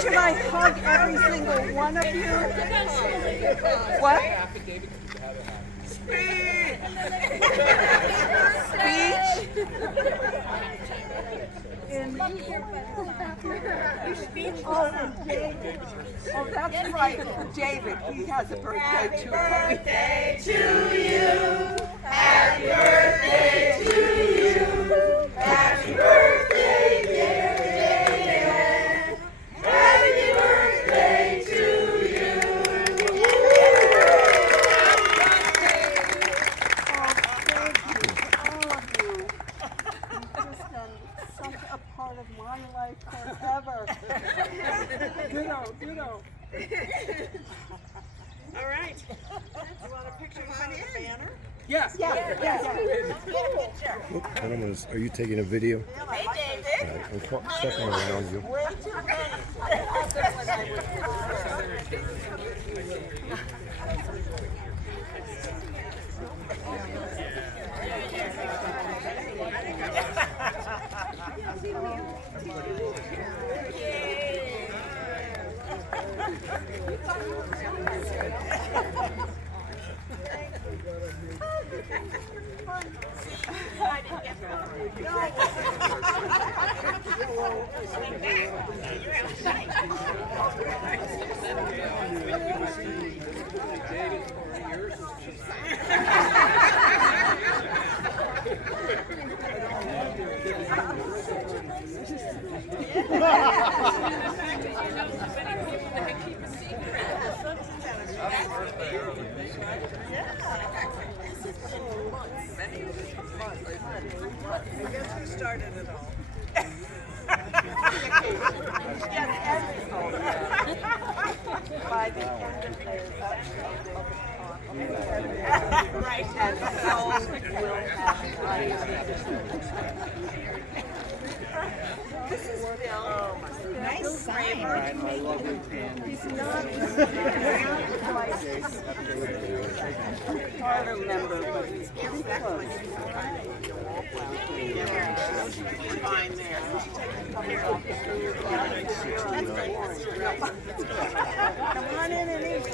Should I hug every single one of you? What? Speech! Speech? Oh, that's right. David, he has a birthday too. Happy birthday to you. Happy birthday to you. Happy birthday, dear David. Happy birthday to you. Oh, thank you, all of you. You've just been such a part of my life forever. Ditto. All right. You want a picture of the banner? Yes. Are you taking a video? Hey, David. I'm stepping around you. Way too I guess who started it all? By the end of the Right. and so will have This is Bill. Nice sign. He's not quite a member, but he's pretty close. Fine there. Come on in and eat.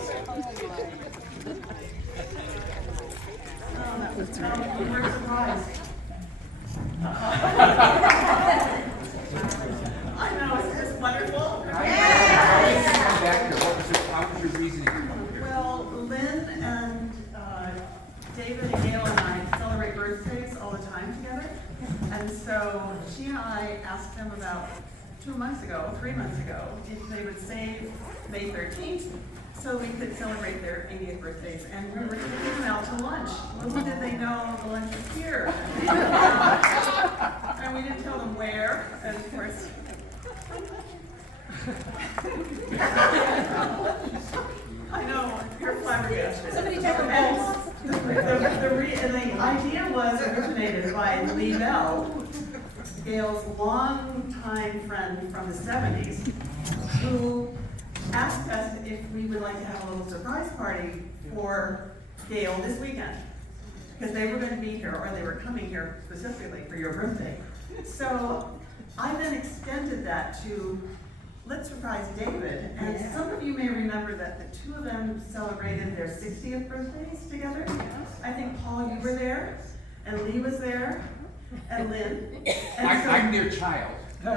I know, isn't this wonderful? How was your reasoning? Well, Lynn and David and Gail and I celebrate birthdays all the time together. And so she and I asked them about 3 months ago, if they would save May 13th so we could celebrate their 80th birthdays. And we were taking them out to lunch. Little did they know the lunch was here. And we didn't tell them where, and of course. I know, you're flabbergasted. Somebody take a the idea was originated by Lee Bell, Gail's longtime friend from the 70s, who asked us if we would like to have a little surprise party for Gail this weekend. Because they were going to be here, or they were coming here specifically for your birthday. So I then extended that to let's surprise David. And some of you may remember that the two of them celebrated their 60th birthdays together. I think, Paul, you were there, and Lee was there, and Lynn. And I'm their child. So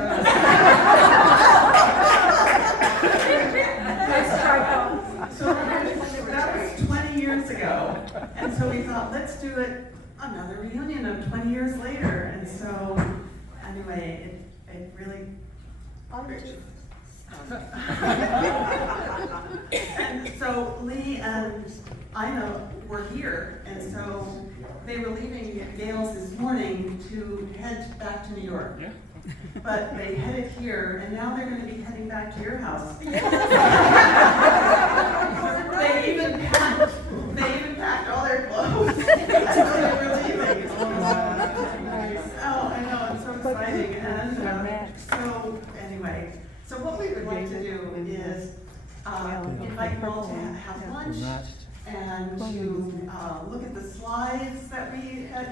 that was 20 years ago. And so we thought, let's do it another reunion of 20 years later. And so, anyway, it really... And so Lee and Ina were here, and so they were leaving Gail's this morning to head back to New York. Yeah. But they headed here, and now they're going to be heading back to your house. They even packed all their clothes. I know they were leaving. Oh, I know, it's so exciting. And so anyway, so what we would like to do is invite you all to have lunch and to look at the slides that we had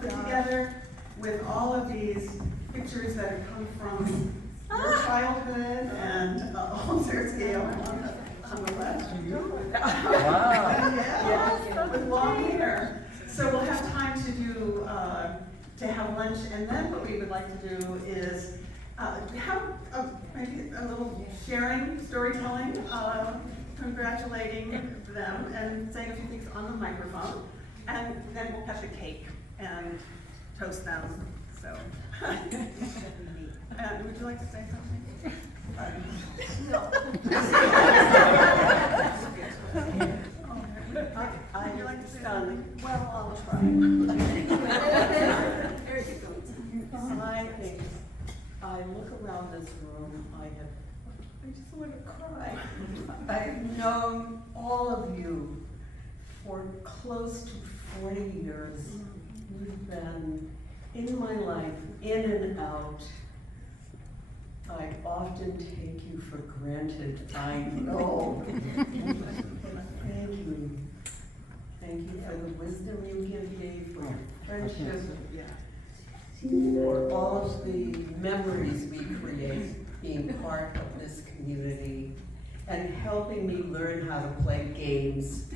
put together with all of these pictures that have come from your childhood, and there's Gail on the left. Wow. Yeah, with long hair. So we'll have time to do, to have lunch, and then what we would like to do is have maybe a little sharing, storytelling, congratulating them and saying a few things on the microphone, and then we'll cut the cake and toast them. So, and would you like to say something? No. Would you like to say something? Well, I'll try. There you go. I think, I look around this room, I just want to cry. I've known all of you for close to 40 years. You've been in my life, in and out. I often take you for granted, I know. Thank you. Thank you for the wisdom you give me, for your friendship, for all of the memories we create being part of this community, and helping me learn how to play games,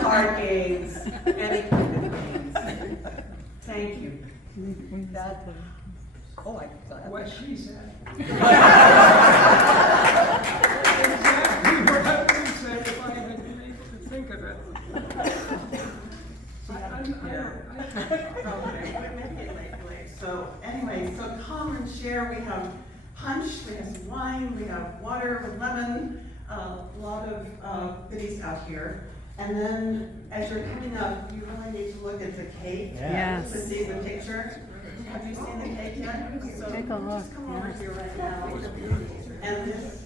card games, any kind of games. Thank you. That, oh, I thought. What she said. Yeah. Exactly what I would say if I had been able to think of it. So anyway, so come and share. We have punch, we have some wine, we have water with lemon, a lot of goodies out here. And then as you're coming up, you really need to look at the cake to see the picture. Have you seen the cake yet? So Take a look. just come over here right now. And this,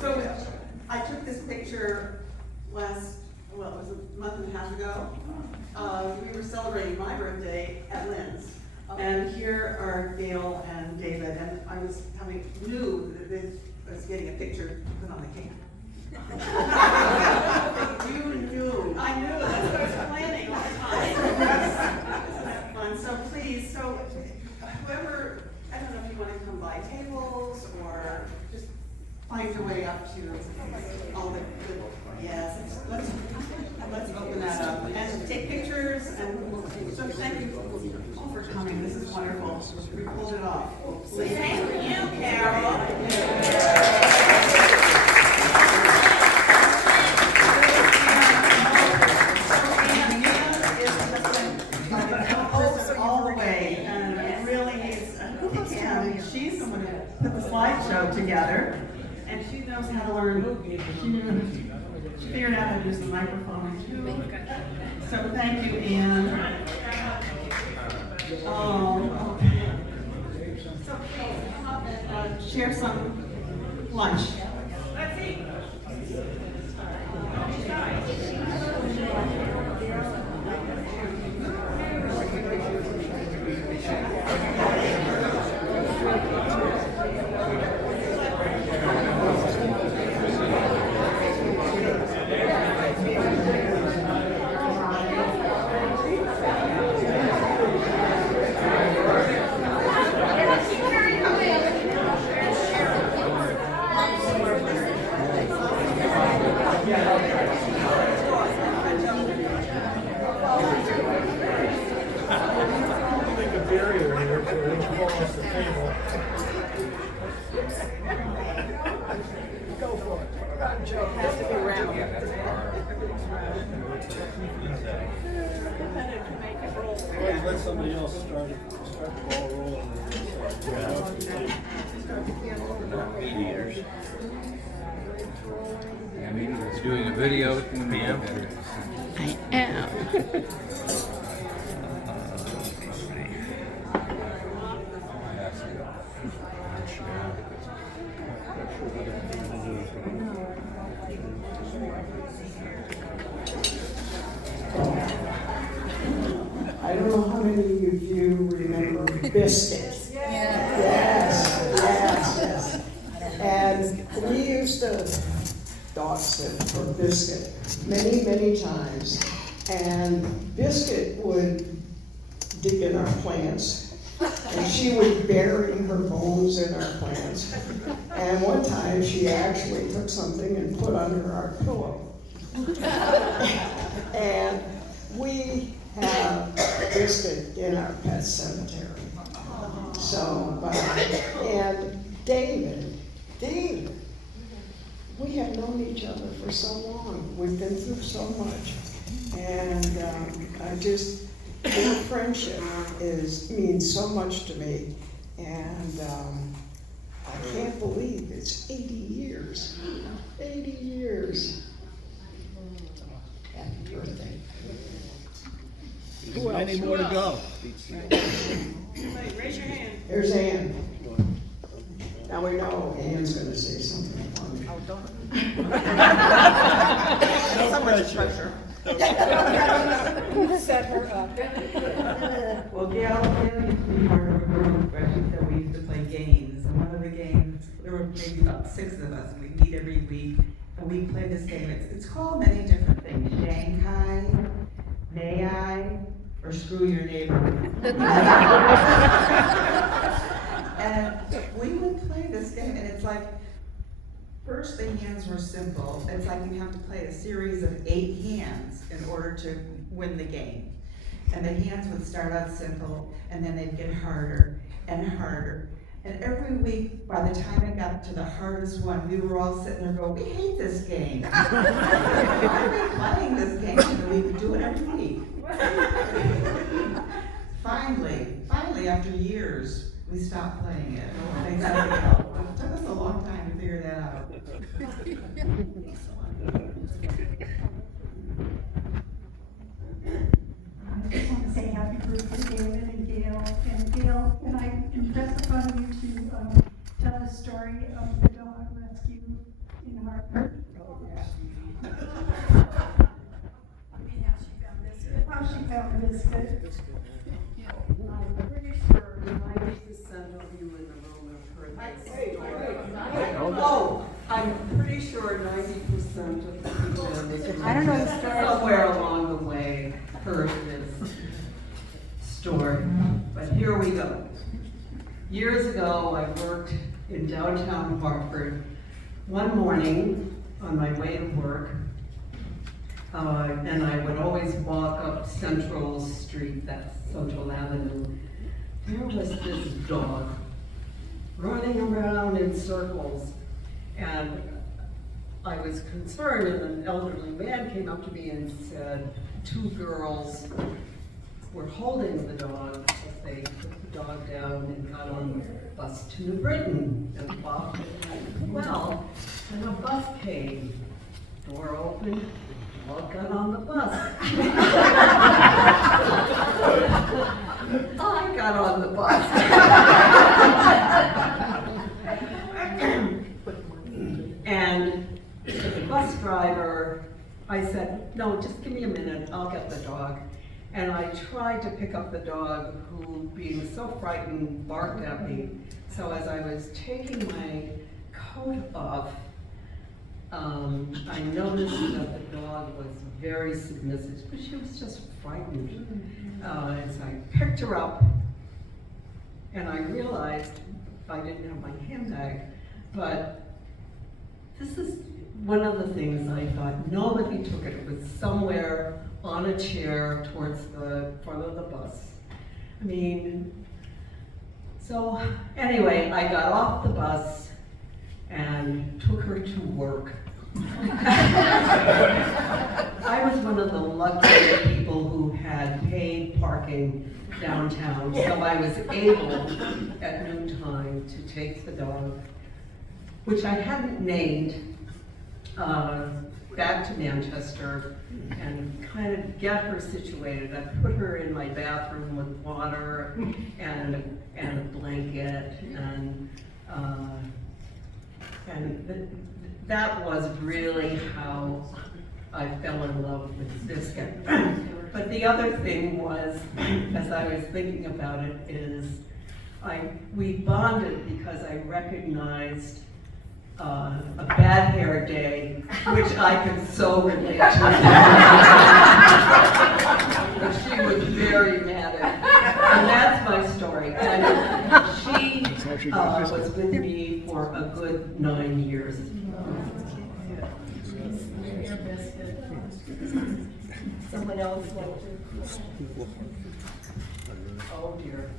so I took this picture last, well, it was a month and a half ago. We were celebrating my birthday at Lynn's. And here are Gail and David, and I knew that I was getting a picture to put on the cake. You knew. I knew, that's what I was planning all the time. That's fun, so please, so whoever, I don't know if you want to come by tables or just find your way up to all the good, yes, let's open that up and take pictures, and so thank you all for coming, this is wonderful, we pulled it off. Thank you, Carol. She's the one who put the slideshow together, and she knows how to learn. She figured out how to use the microphone too. So thank you, Anne. Oh, okay. So please come up and share some lunch. Let's eat. Barrier here, so it won't fall off the table. Go for it. Joe has to be round. Let somebody else start the ball rolling. Doing a video, ma'am. I am. I don't know how many of you remember Biscuit. Yes, yes, yes. And we used to dog sit for Biscuit many, many times. And Biscuit would dig in our plants, and she would bury her bones in our plants. And one time, she actually took something and put under our pillow. And we have Biscuit in our pet cemetery. So, and David, we have known each other for so long. We've been through so much. And your friendship means so much to me. And I can't believe it's 80 years. 80 years. Happy birthday. Many more to go. Raise your hand. There's Ann. Now we know Ann's gonna say something funny. Oh, don't. So much pressure. Set her up. Well, Gail used to be part of a group where she said we used to play games, and one of the games, there were maybe about 6 of us, we meet every week, and we play this game. It's called many different things, Shanghai, May I, or Screw Your Neighbor. And we would play this game, and it's like, first the hands were simple. It's like you have to play a series of 8 hands in order to win the game. And the hands would start out simple, and then they'd get harder and harder. And every week, by the time it got to the hardest one, we were all sitting there going, we hate this game. Why are we playing this game? And we would do it every week. Finally, after years, we stopped playing it. They got it out. It took us a long time to figure that out. I just want to say happy birthday, David and Gail. And Gail, can I impress upon you to tell the story of the dog rescue in Hartford? How she found Biscuit. I'm pretty sure 90% of you in the room have heard this story. Oh, I'm pretty sure 90% of the people in this room. I don't know the story. Somewhere along the way heard this story, but here we go. Years ago, I worked in downtown Hartford. One morning, on my way to work, and I would always walk up Central Street, that's Central Avenue. There was this dog running around in circles, and I was concerned, and an elderly man came up to me and said 2 girls were holding the dog as they put the dog down and got on the bus to New Britain. And Bob went well, and a bus came, door opened, dog got on the bus. I got on the bus. And the bus driver, I said, no, just give me a minute, I'll get the dog. And I tried to pick up the dog, who, being so frightened, barked at me. So as I was taking my coat off, I noticed that the dog was very submissive, but she was just frightened. And so I picked her up, and I realized I didn't have my handbag, but this is one of the things I thought, nobody took it. It was somewhere on a chair towards the front of the bus. I mean, so anyway, I got off the bus and took her to work. I was one of the lucky people who had paid parking downtown, so I was able at noontime to take the dog, which I hadn't named, back to Manchester and kind of get her situated. I put her in my bathroom with water and a blanket, and that was really how I fell in love with Biscuit. But the other thing was, as I was thinking about it, is we bonded because I recognized a bad hair day, which I could so relate to. But she was very mad at me. And that's my story. And she was with me for a good 9 years. Someone else like to. Oh dear.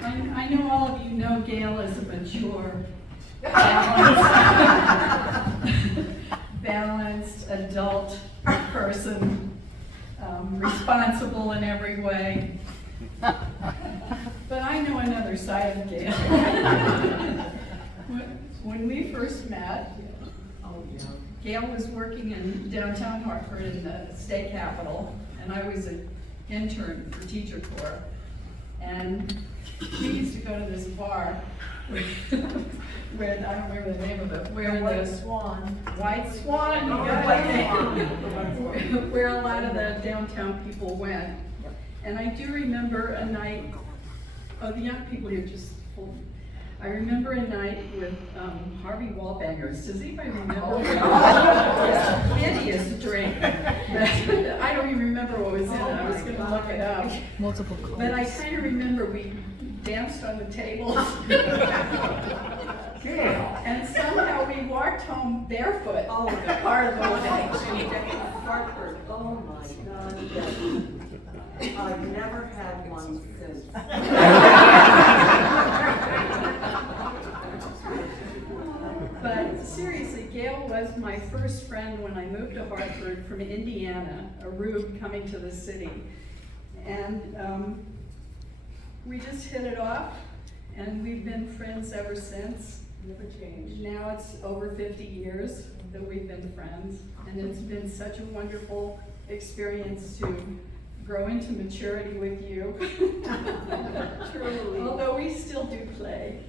I know all of you know Gail as a mature, balanced adult person, responsible in every way. But I know another side of Gail. When we first met, Gail was working in downtown Hartford in the state capitol, and I was an intern for Teacher Corps. And we used to go to this bar where I don't remember the name of it, where White the Swan. White Swan, you got it. Where a lot of the downtown people went. And I do remember a night, oh, the young people here just full. I remember a night with Harvey Wallbangers. Does anybody remember? Hideous drink. I don't even remember what was in it. I was going to look it up. Multiple calls. But I kind of remember we danced on the tables. And somehow we walked home barefoot. Oh, part of the way. Hartford, oh my God. I've never had one since. But seriously, Gail was my first friend when I moved to Hartford from Indiana, a rube coming to the city. And we just hit it off, and we've been friends ever since. Never changed. Now it's over 50 years that we've been friends, and it's been such a wonderful experience to grow into maturity with you. Truly. Although we still do play.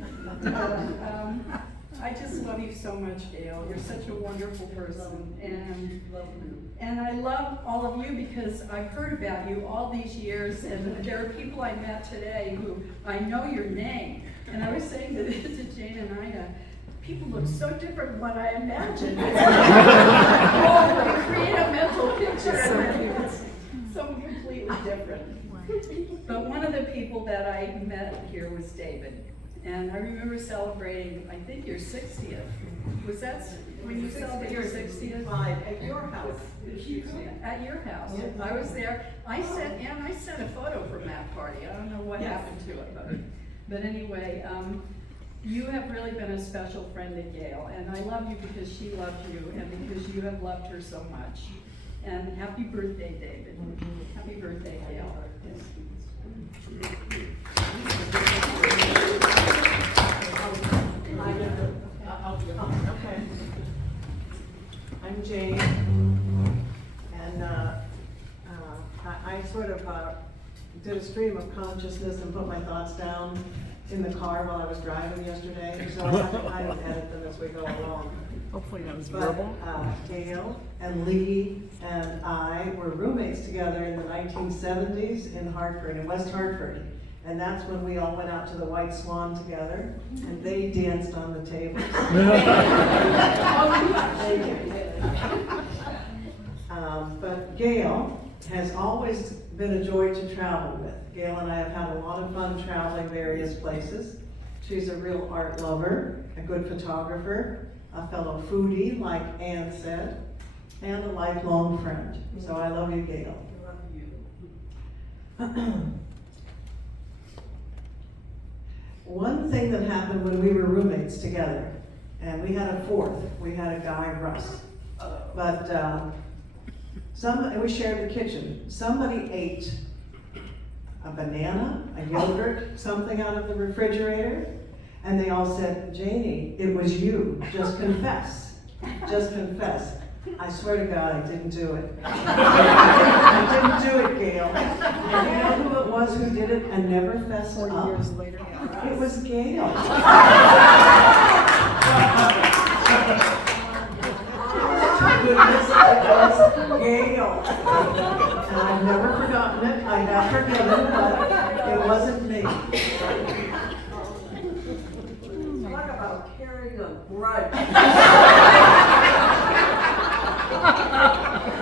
I just love you so much, Gail. You're such a wonderful person, and I love all of you because I've heard about you all these years, and there are people I met today who I know your name, and I was saying to Jane and Ina, people look so different than what I imagined. Oh, create a mental picture, and it's so completely different. But one of the people that I met here was David. And I remember celebrating, I think your 60th. Was that when you celebrated your 60th? At your house. At your house. I was there. I sent a photo from that party. I don't know what happened to it, but anyway, you have really been a special friend to Gail, and I love you because she loved you, and because you have loved her so much. And happy birthday, David. Happy birthday, Gail. Okay. I'm Jane, and I sort of did a stream of consciousness and put my thoughts down in the car while I was driving yesterday, so I have to kind of edit them as we go along. Hopefully that was But verbal. Gail and Lee and I were roommates together in the 1970s in Hartford, in West Hartford. And that's when we all went out to the White Swan together, and they danced on the tables. But Gail has always been a joy to travel with. Gail and I have had a lot of fun traveling various places. She's a real art lover, a good photographer, a fellow foodie, like Ann said, and a lifelong friend. So I love you, Gail. I love you. One thing that happened when we were roommates together, and we had a fourth, we had a guy, Russ. But we shared the kitchen. Somebody ate a banana, a yogurt, something out of the refrigerator, and they all said, Janie, it was you. Just confess. Just confess. I swear to God, I didn't do it. I didn't do it, Gail. And you know who it was who did it and never fessed up? 40 years later. It was Gail. Goodness, it was Gail. And I've never forgotten it. I have forgiven, but it wasn't me. Talk about carrying a grudge.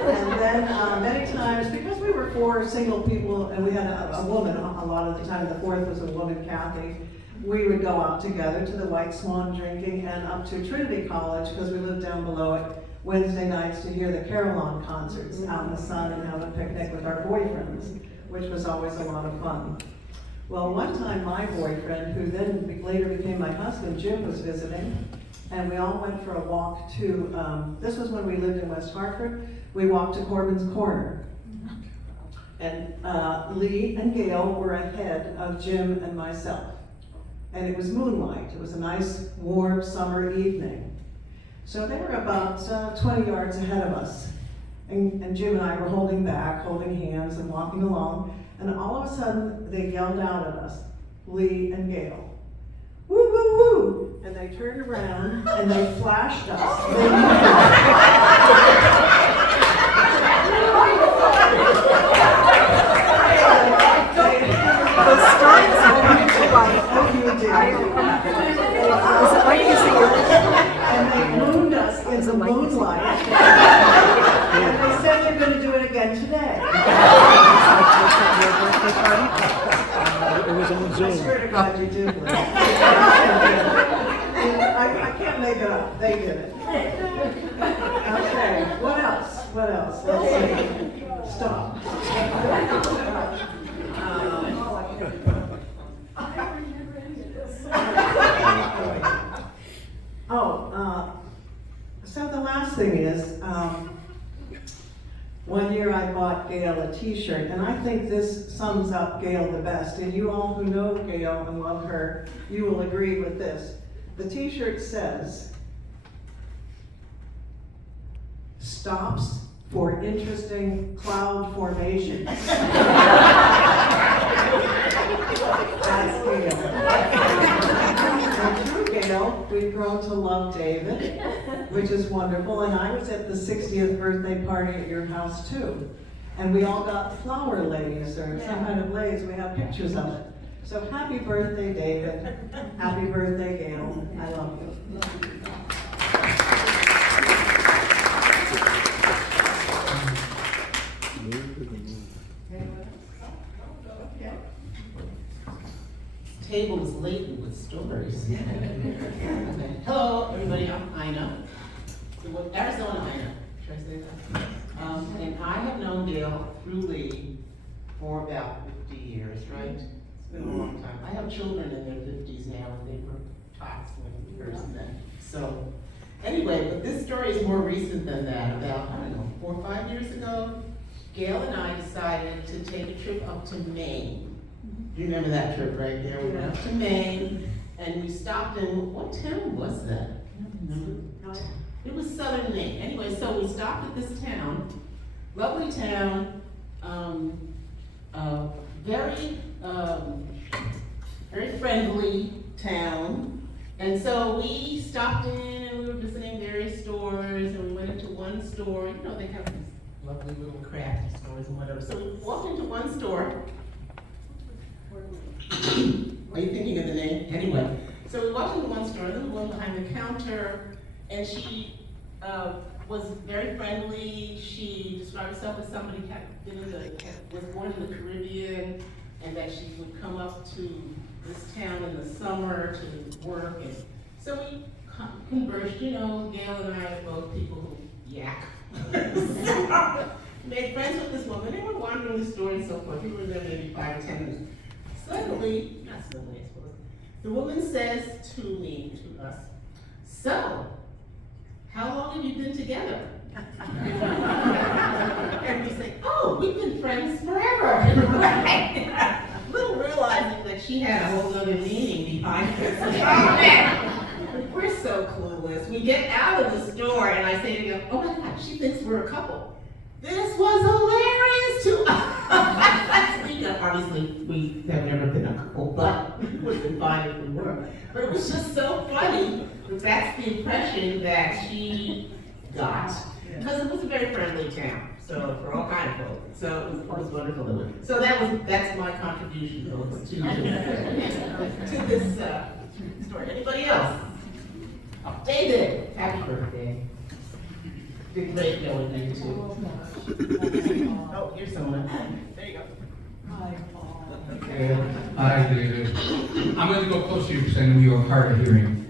And then many times, because we were 4 single people and we had a woman a lot of the time, the 4th was a woman, Kathy, we would go out together to the White Swan drinking and up to Trinity College, because we lived down below it, Wednesday nights to hear the Carillon concerts out in the sun and have a picnic with our boyfriends, which was always a lot of fun. Well, one time my boyfriend, who then later became my husband, Jim, was visiting, and we all went for a walk to, this was when we lived in West Hartford, we walked to Corbin's Corner. And Lee and Gail were ahead of Jim and myself. And it was moonlight. It was a nice, warm summer evening. So they were about 20 yards ahead of us. And Jim and I were holding back, holding hands and walking along. And all of a sudden, they yelled out at us, Lee and Gail, woo, woo, woo. And they turned around and they flashed us. They The story is coming to life. Is it like you see And they mooned us in the moonlight. And they said they're going to do it again today. It was on I Zoom. swear to God, you did. I can't make it up. They did it. Okay, what else? What else? Let's see. Stop. So the last thing is, one year I bought Gail a t-shirt, and I think this sums up Gail the best, and you all who know Gail and love her, you will agree with this. The t-shirt says, stops for interesting cloud formations. That's Gail. And through Gail, we've grown to love David, which is wonderful, and I was at the 60th birthday party at your house too. And we all got flower lays or some kind of lays, we have pictures of it. So happy birthday, David. Happy birthday, Gail. I love you. Table is laden with stories. Hello, everybody. I'm Ina. Arizona Ina. Should I say that? And I have known Gail through Lee for about 50 years, right? It's been a long time. I have children in their 50s now, and they were tots when we first met. So, anyway, but this story is more recent than that. About, I don't know, 4 or 5 years ago, Gail and I decided to take a trip up to Maine. You remember that trip, right? Gail? We went up to Maine, and we stopped in, what town was that? I don't remember. It was southern Maine. Anyway, so we stopped at this town, lovely town, very friendly town. And so we stopped in and we were visiting various stores, and we went into one store. You know, they have these lovely little crafty stores and whatever. So we walked into one store. Are you thinking of the name? Anyway, so we walked into one store, a little woman behind the counter, and she was very friendly. She described herself as somebody who was born in the Caribbean, and that she would come up to this town in the summer to work. And so we conversed. You know, Gail and I are both people who yak. Made friends with this woman. They were wandering the store and so forth. We were there maybe 5 or 10 minutes. Suddenly, not suddenly, I suppose, the woman says to us, so, how long have you been together? And we say, oh, we've been friends forever. Little realizing that she had a whole other meaning behind this. Oh man, we're so clueless. We get out of the store and I say to them, oh my God, she thinks we're a couple. This was hilarious to us. Obviously, we have never been a couple, but it would have been fine if we were. But it was just so funny that that's the impression that she got. Because it was a very friendly town, so for all kinds of folks. So it was wonderful. So that's my contribution folks, to this story. Anybody else? Oh, David, happy birthday. Been great knowing you too. Oh, here's someone. There you go. Okay. Hi, David. I'm going to go closer to you because I know you have hard of hearing.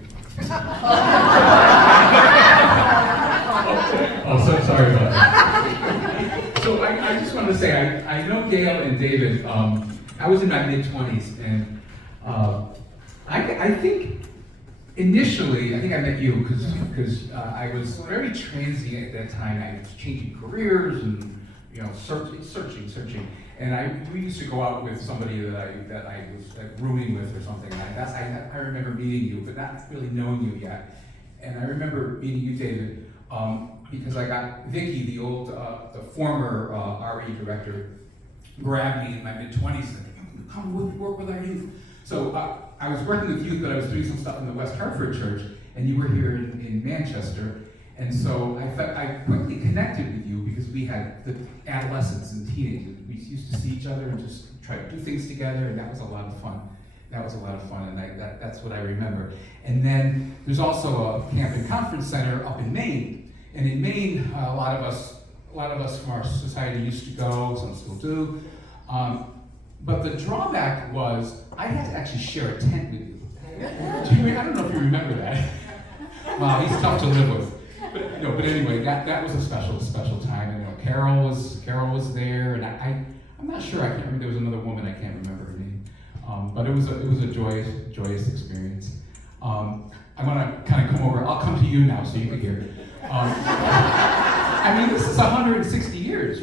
Oh, so sorry about that. So I just wanted to say, I know Gail and David. I was in my mid-20s, and I think initially, I think I met you because I was very transient at that time. I was changing careers and searching. And we used to go out with somebody that I was rooming with or something. And I remember meeting you, but not really knowing you yet. And I remember meeting you, David, because I got Vicky, the former RE director, grabbed me in my mid-20s and said, come work with our youth. So I was working with youth, but I was doing some stuff in the West Hartford church, and you were here in Manchester. And so I quickly connected with you because we had the adolescents and teenagers. We used to see each other and just try to do things together, and that was a lot of fun. And that's what I remember. And then there's also a camp and conference center up in Maine. And in Maine, a lot of us from our society used to go, some still do. But the drawback was I had to actually share a tent with you. I don't know if you remember that. Wow, he's tough to live with. But anyway, that was a special time. And Carol was there, and I'm not sure. I can't remember. There was another woman. I can't remember her name. But it was a joyous experience. I'm gonna kind of come over. I'll come to you now so you can hear. I mean, this is 160 years.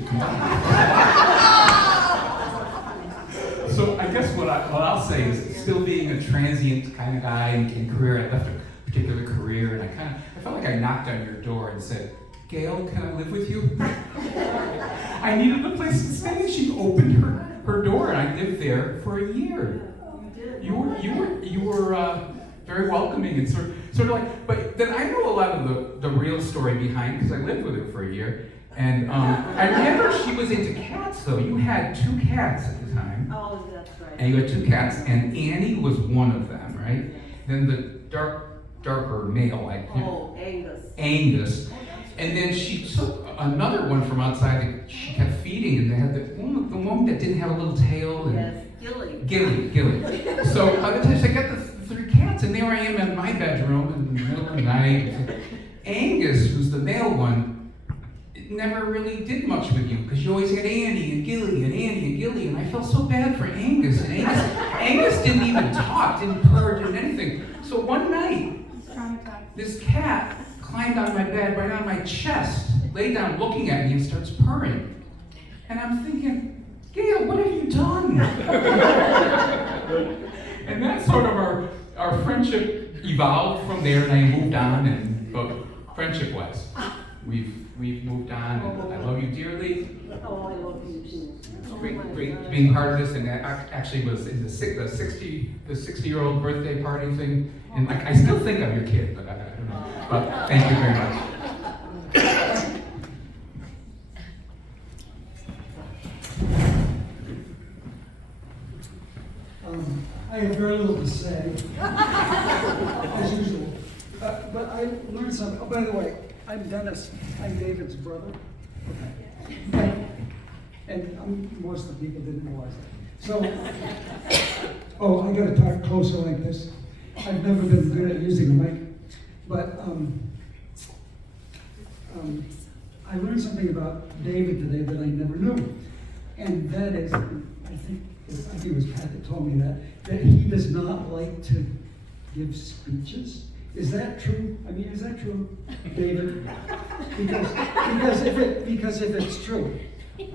So I guess what I'll say is, still being a transient kind of guy in career, I left a particular career, and I felt like I knocked on your door and said, Gail, can I live with you? I needed a place to stay, and she opened her door, and I lived there for a year. You were very welcoming and sort of like. But then I know a lot of the real story behind, because I lived with her for a year, and I remember she was into cats. Though you had 2 cats at the time. Oh, that's right. And you had 2 cats, and Annie was one of them, right? Then the darker male, Angus. And then she took another one from outside that she kept feeding, and they had the one that didn't have a little tail. And Yes, Gilly. So by the time I got the 3 cats, and there I am in my bedroom in the middle of the night. Angus, who's the male one, never really did much with you, because you always had Annie and Gilly, and I felt so bad for Angus. And Angus didn't even talk, didn't purr, didn't anything. So one night, this cat climbed on my bed, right on my chest, lay down looking at me and starts purring. And I'm thinking, Gail, what have you done? And that's sort of our friendship evolved from there, and I moved on, but friendship-wise, we've moved on, and I love you dearly. Oh, I love you too. It's great being part of this, and that actually was in the 60-year-old birthday party thing, and I still think I'm your kid, but I don't know. But thank you very much. I have very little to say, as usual. But I learned something. Oh, by the way, I'm Dennis. I'm David's brother. And most of the people didn't realize that. So, I gotta talk closer like this. I've never been good at using a mic. But I learned something about David today that I never knew. And that is, I think it was Pat that told me that he does not like to give speeches. Is that true? I mean, is that true, David? Because if it's true,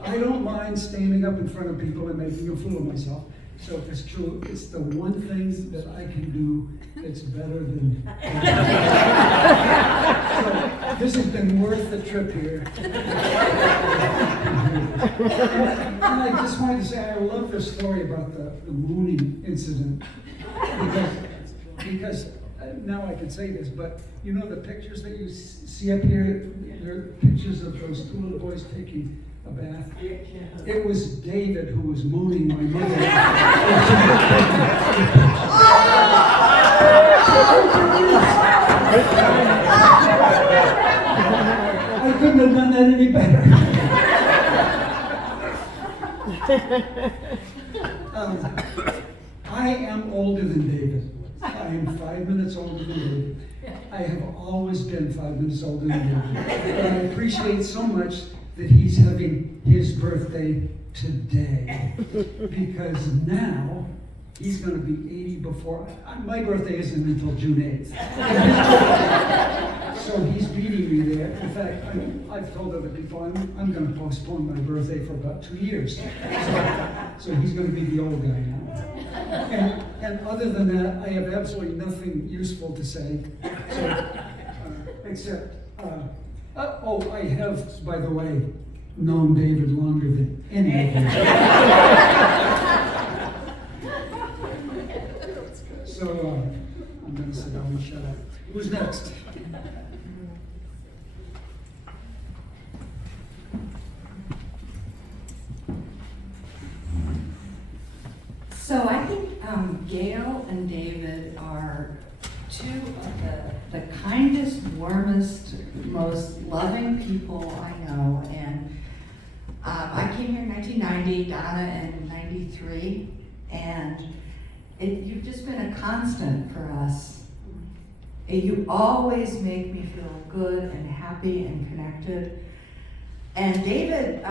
I don't mind standing up in front of people and making a fool of myself. So if it's true, it's the one thing that I can do that's better than. So this has been worth the trip here. And I just wanted to say, I love the story about the mooning incident. Because now I can say this, but you know the pictures that you see up here, they're pictures of those two little boys taking a bath. It was David who was mooning my mother. I couldn't have done that any better. I am older than David. I am 5 minutes older than David. I have always been 5 minutes older than David. But I appreciate so much that he's having his birthday today. Because now he's going to be 80 before. My birthday isn't until June 8th. So he's beating me there. In fact, I've told other people I'm going to postpone my birthday for about 2 years. So he's going to be the old guy now. And other than that, I have absolutely nothing useful to say. So, except, I have, by the way, known David longer than any of you. So, I'm going to sit down and shut up. Who's next? So I think Gail and David are two of the kindest, warmest, most loving people I know. And I came here in 1990, Donna in 93, and you've just been a constant for us. You always make me feel good and happy and connected. And David,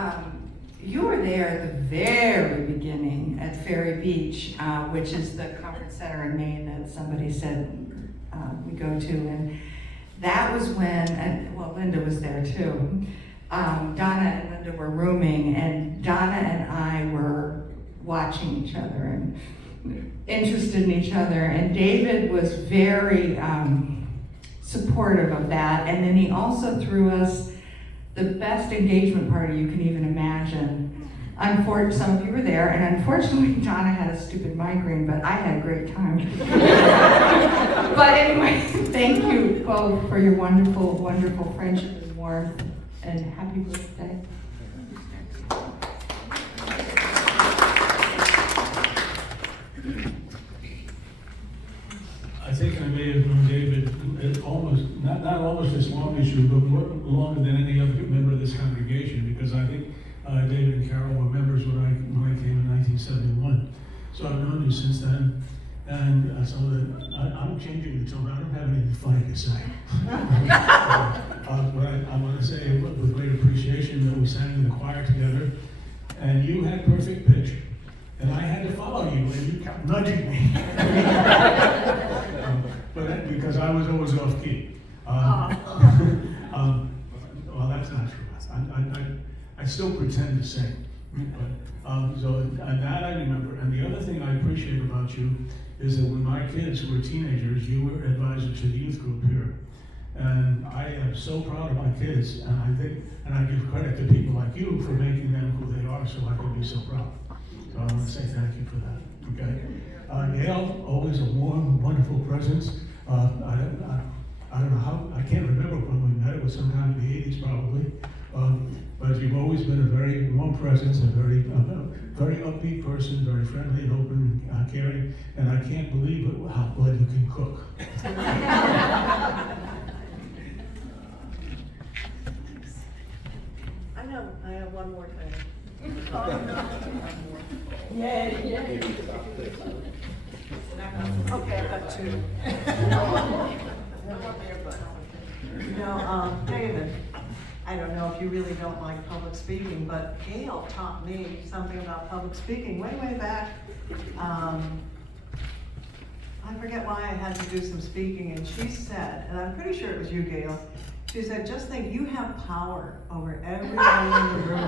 you were there at the very beginning at Ferry Beach, which is the conference center in Maine that somebody said we go to. And that was when, well, Linda was there too. Donna and Linda were rooming, and Donna and I were watching each other and interested in each other. And David was very supportive of that. And then he also threw us the best engagement party you can even imagine. Unfortunately, some of you were there, and unfortunately, Donna had a stupid migraine, but I had a great time. But anyway, thank you both for your wonderful, wonderful friendship and warmth, and happy birthday. I think I may have known David almost, not almost as long as you, but longer than any other member of this congregation, because I think David and Carol were members when I came in 1971. So I've known you since then, and so that I'm changing the tone. I don't have anything funny to say. But I want to say with great appreciation that we sang in the choir together, and you had perfect pitch. And I had to follow you, and you kept nudging me. But because I was always off key. Well, that's not true. I still pretend to sing. But, and that I remember. And the other thing I appreciate about you is that when my kids were teenagers, you were advisor to the youth group here. And I am so proud of my kids, and I give credit to people like you for making them who they are, so I can be so proud. So I want to say thank you for that. Okay. Gail, always a warm, wonderful presence. I don't know how, I can't remember when we met. It was sometime in the 80s probably. But you've always been a very warm presence, a very upbeat person, very friendly and open and caring. And I can't believe how well you can cook. I know, I have one more thing. Yay. Okay, I've got two. David, I don't know if you really don't like public speaking, but Gail taught me something about public speaking way back. I I forget why I had to do some speaking, and she said, and I'm pretty sure it was you, Gail, she said, just think you have power over everyone in the room.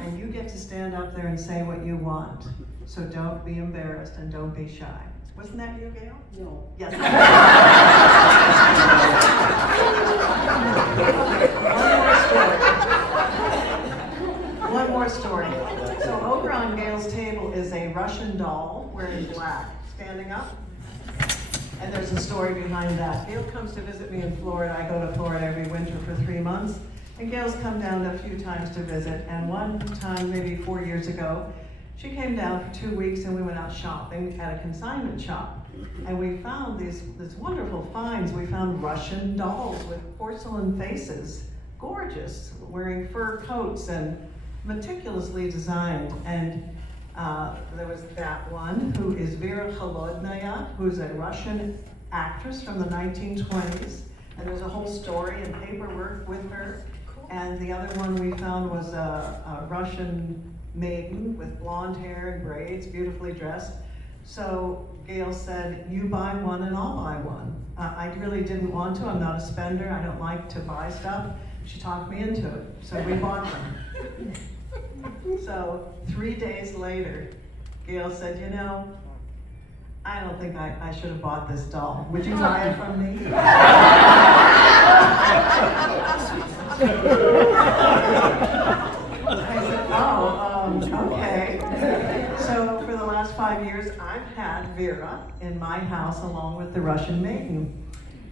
And you get to stand up there and say what you want. So don't be embarrassed and don't be shy. Wasn't that you, Gail? No. Yes. One more story. So over on Gail's table is a Russian doll wearing black, standing up. And there's a story behind that. Gail comes to visit me in Florida. I go to Florida every winter for 3 months. And Gail's come down a few times to visit. And one time, maybe 4 years ago, she came down for 2 weeks and we went out shopping at a consignment shop. And we found these wonderful finds. We found Russian dolls with porcelain faces, gorgeous, wearing fur coats and meticulously designed. And there was that one who is Vera Holodnaya, who's a Russian actress from the 1920s. And there's a whole story and paperwork with her. And the other one we found was a Russian maiden with blonde hair and braids, beautifully dressed. So Gail said, you buy one and I'll buy one. I really didn't want to. I'm not a spender. I don't like to buy stuff. She talked me into it. So we bought one. So 3 days later, Gail said, you know, I don't think I should have bought this doll. Would you buy it from me? I said, oh, okay. So for the last 5 years, I've had Vera in my house along with the Russian maiden.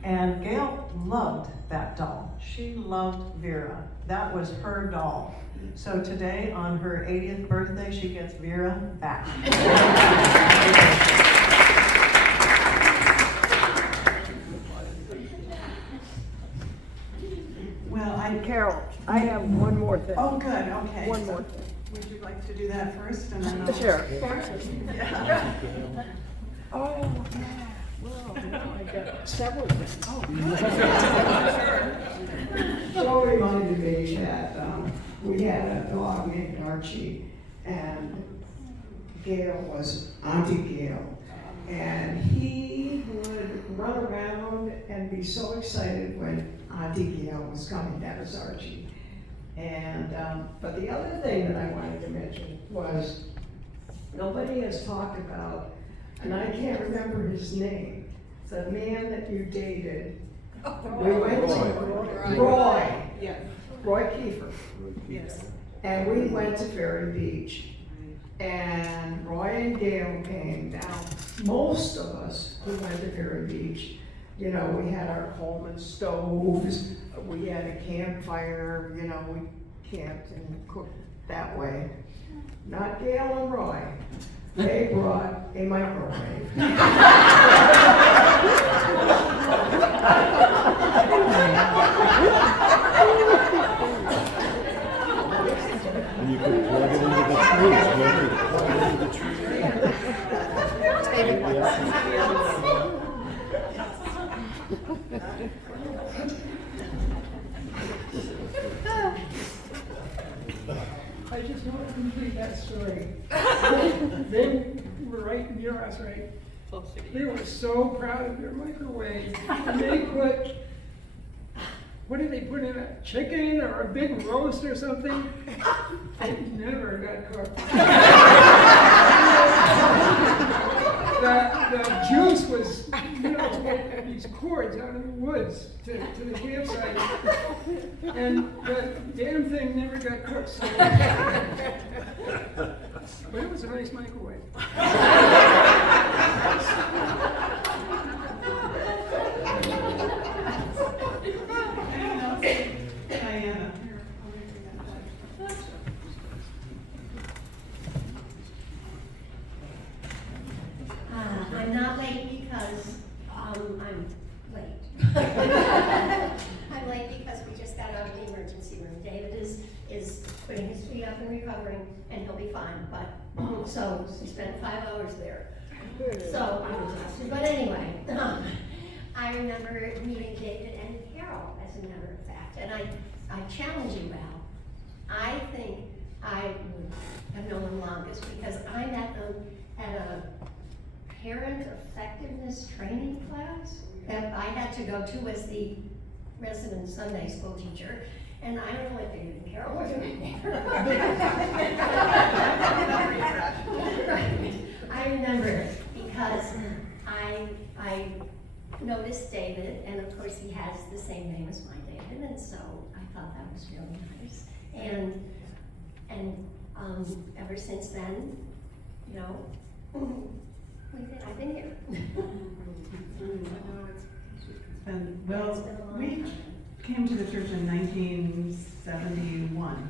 And Gail loved that doll. She loved Vera. That was her doll. So today, on her 80th birthday, she gets Vera back. Well, Carol, I have one more thing. Oh, good, okay. One more thing. Would you like to do that first, and then I'll... Sure. Yeah. Oh, yeah. Well, I got several things. So it reminded me that we had a dog named Archie, and Gail was Auntie Gail. And he would run around and be so excited when Auntie Gail was coming. That was Archie. And, but the other thing that I wanted to mention was, nobody has talked about, and I can't remember his name, the man that you dated. We went to Roy. Yes. Roy Kiefer. Yes. And we went to Ferry Beach. And Roy and Gail came down. Most of us who went to Ferry Beach, you know, we had our Coleman stoves, we had a campfire, you know, we camped and cooked that way. Not Gail and Roy. They brought a microwave. And you could plug it into the tree. I just want to complete that story. They were right in your house, right? They were so proud of their microwave. And they put, what did they put in it? Chicken or a big roast or something? It never got cooked. The juice was, you know, these cords out of the woods to the campsite. And the damn thing never got cooked. So. But it was a nice microwave. Diana. I'm not late because I'm late. I'm late because we just got out of the emergency room. David is putting his feet up and recovering, and he'll be fine. But so we spent 5 hours there. So I'm exhausted. But anyway, I remember meeting David and Carol, as a matter of fact, and I challenge you, Al. I think I would have known them longest because I met them at a parent effectiveness training class that I had to go to as the resident Sunday school teacher. And I don't know what David and Carol were doing there. Right. I remember it because I noticed David, and of course he has the same name as my David, and so I thought that was really nice. And ever since then, you know, I've been here. And well, we came to the church in 1971,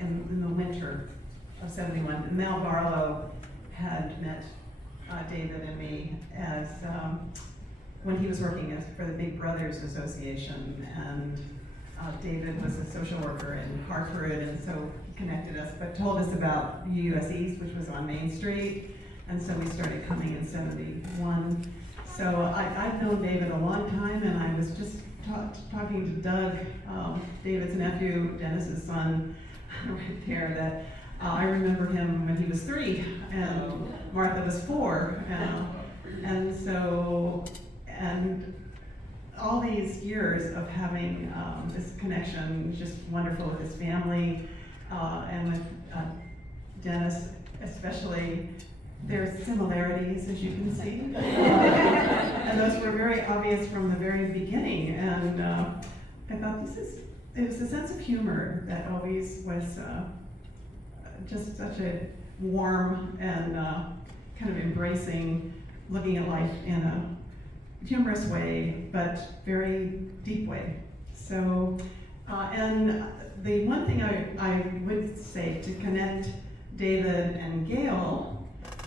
in the winter of 71. Mel Barlow had met David and me as when he was working for the Big Brothers Association, and David was a social worker in Hartford, and so he connected us, but told us about US East, which was on Main Street, and so we started coming in 71. So I've known David a long time, and I was just talking to Doug, David's nephew, Dennis's son, right there, that I remember him when he was 3, and Martha was 4, and so, and all these years of having this connection, just wonderful with his family, and with Dennis especially. There's similarities, as you can see, and those were very obvious from the very beginning. And I thought it was a sense of humor that always was just such a warm and kind of embracing, looking at life in a humorous way, but very deep way. So, and the one thing I would say to connect David and Gail,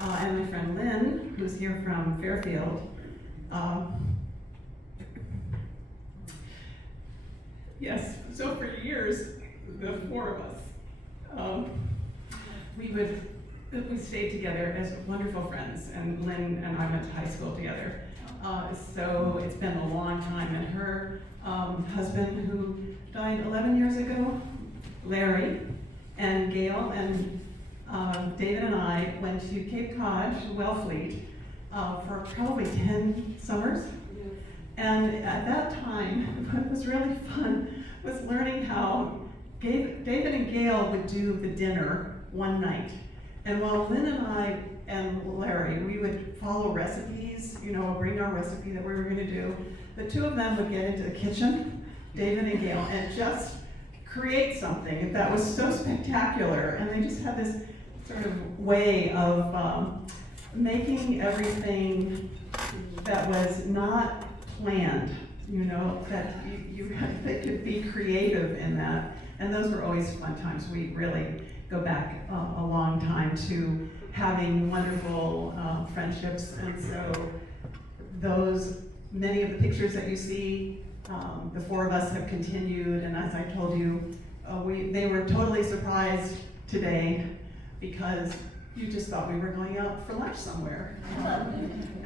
and my friend Lynn, who's here from Fairfield. Yes, so for years, the 4 of us, we stayed together as wonderful friends, and Lynn and I went to high school together. So it's been a long time, and her husband, who died 11 years ago, Larry, and Gail, and David and I went to Cape Cod, Wellfleet, for probably 10 summers. And at that time, what was really fun was learning how David and Gail would do the dinner one night. And while Lynn and I and Larry, we would follow recipes, bring our recipe that we were gonna do, the 2 of them would get into the kitchen, David and Gail, and just create something that was so spectacular. And they just had this sort of way of making everything that was not planned, that they could be creative in that. And those were always fun times. We really go back a long time to having wonderful friendships. And so many of the pictures that you see, the 4 of us have continued. And as I told you, they were totally surprised today, because you just thought we were going out for lunch somewhere.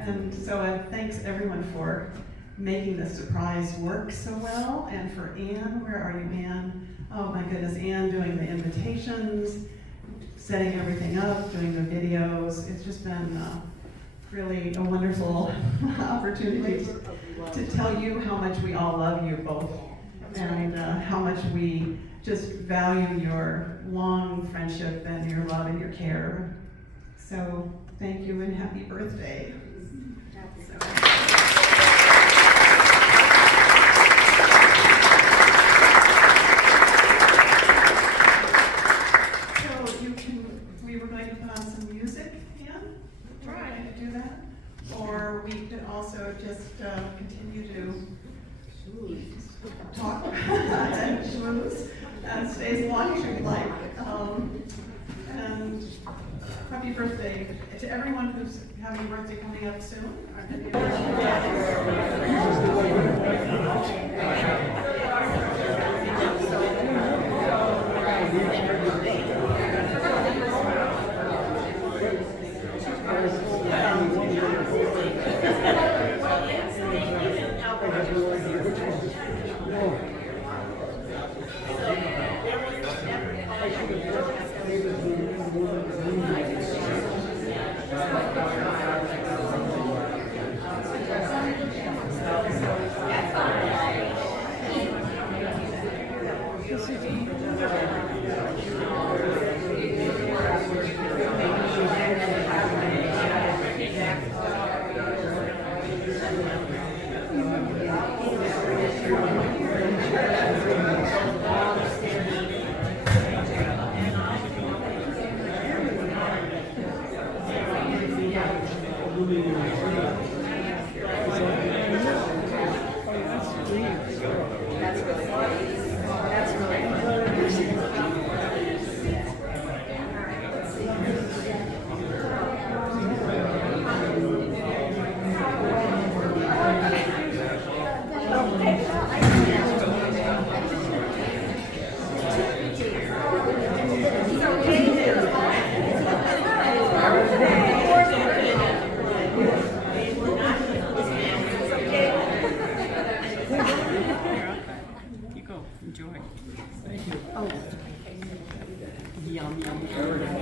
And so thanks everyone for making the surprise work so well, and for Anne. Where are you, Anne? Oh my goodness, Anne doing the invitations, setting everything up, doing the videos. It's just been really a wonderful opportunity to tell you how much we all love you both, and how much we just value your long friendship and your love and your care. So thank you and happy birthday. We were going to put on some music, Anne? We're going to do that? Or we could also just continue to talk and schmooze and stay as long as you'd like. And happy birthday to everyone who's having a birthday coming up soon. Enjoy. Thank you. Oh. Yum, yum, yum.